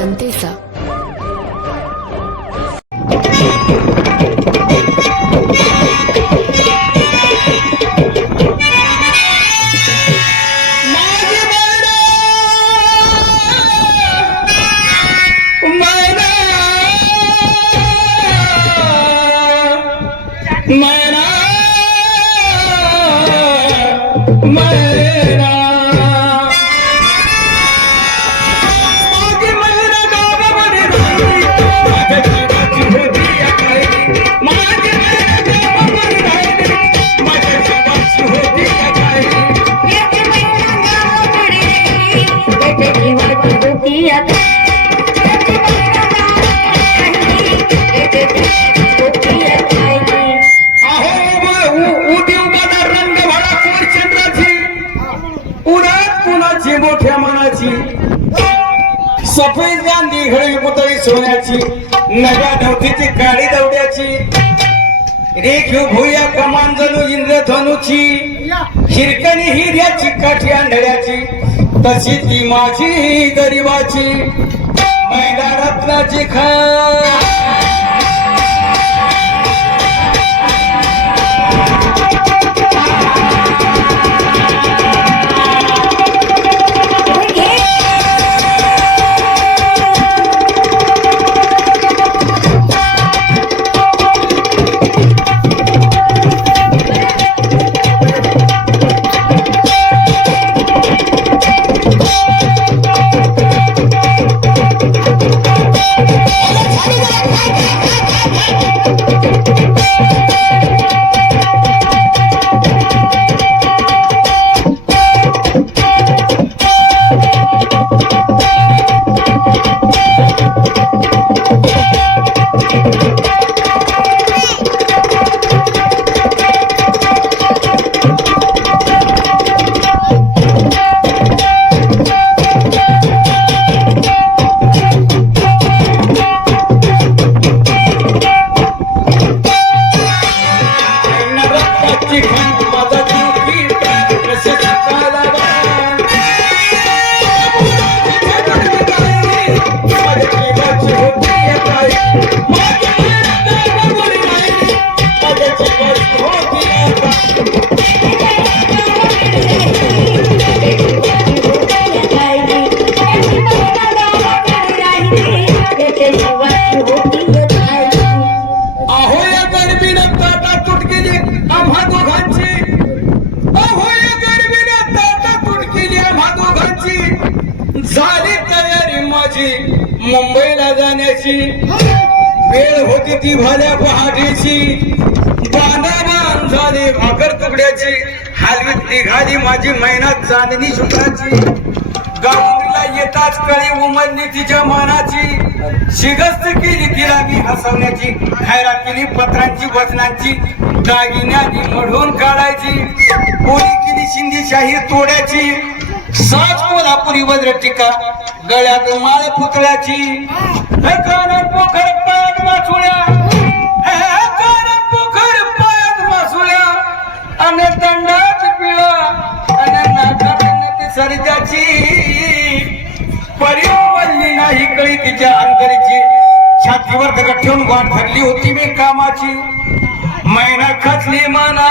जनतेचा. मैना मैना उद्या उदी उभादा रंग चंद्राची. उन्हात कुणाची मोठ्या मनाची? सफेद गांधी घडी पुतळी सोन्याची. नव्या धवतीची गाडी दौड्याची. रेखीव भुया कमान जणू इंद्रधनुची. हिरकणी हिर्याची काठी आंधळ्याची. तशी ती माझी गरीबाची. मैदा रत्नाची खा तयारी मुंबईला जाण्याची वेळ होती ती भल्या पहाटेची. बांधाबांध झाली भाकर तुकड्याची हालवीत निघाली माझी मेहनत चांदणी शुक्राची. गावाला येताच कळी उमरली तिच्या मनाची. शिगस्त केली तिला मी हसवण्याची खायला केली पत्रांची वचनांची. दागिन्याची मढून काढायची. कोणी केली शिंदीशाही तोड्याची. साच कोल्हापुरी वज्र टीका. गळ्यात माळ पुतळ्याची पोखर पायात वाचुळ्या पोखर पायात वाचुळ्या आणि पिळा आणि नाकात नती सरजाची परिवल्ली नाही कळी तिच्या अंतरीची. छातीवर दगड ठेवून वाट धरली होती मी कामाची. मैना खचली मना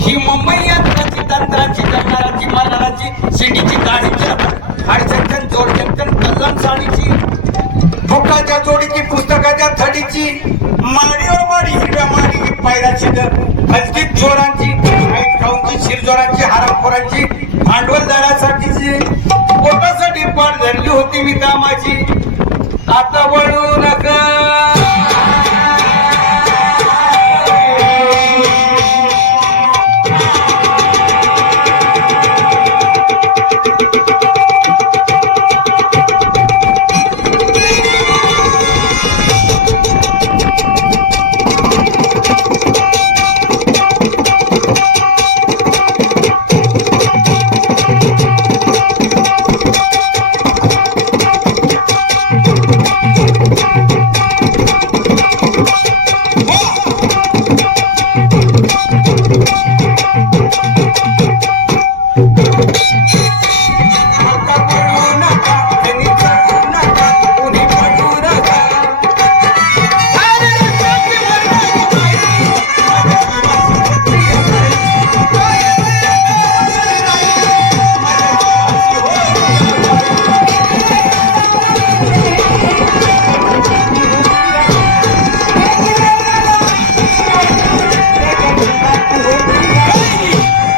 ही मुंबई यंत्राची तंत्राची करणाराची मरणाराची सिटीची गाडीची अडचण जोडचन कल्लम साडीची भुकाच्या जोडीची पुस्तकाच्या थडीची माडीवर माडी हिरव्या माडी पायराची हलकीत जोरांची खाऊनची शिरजोरांची हाराखोरांची भांडवलदारासाठीची पोटासाठी पाठ धरली होती मी कामाची आता वळून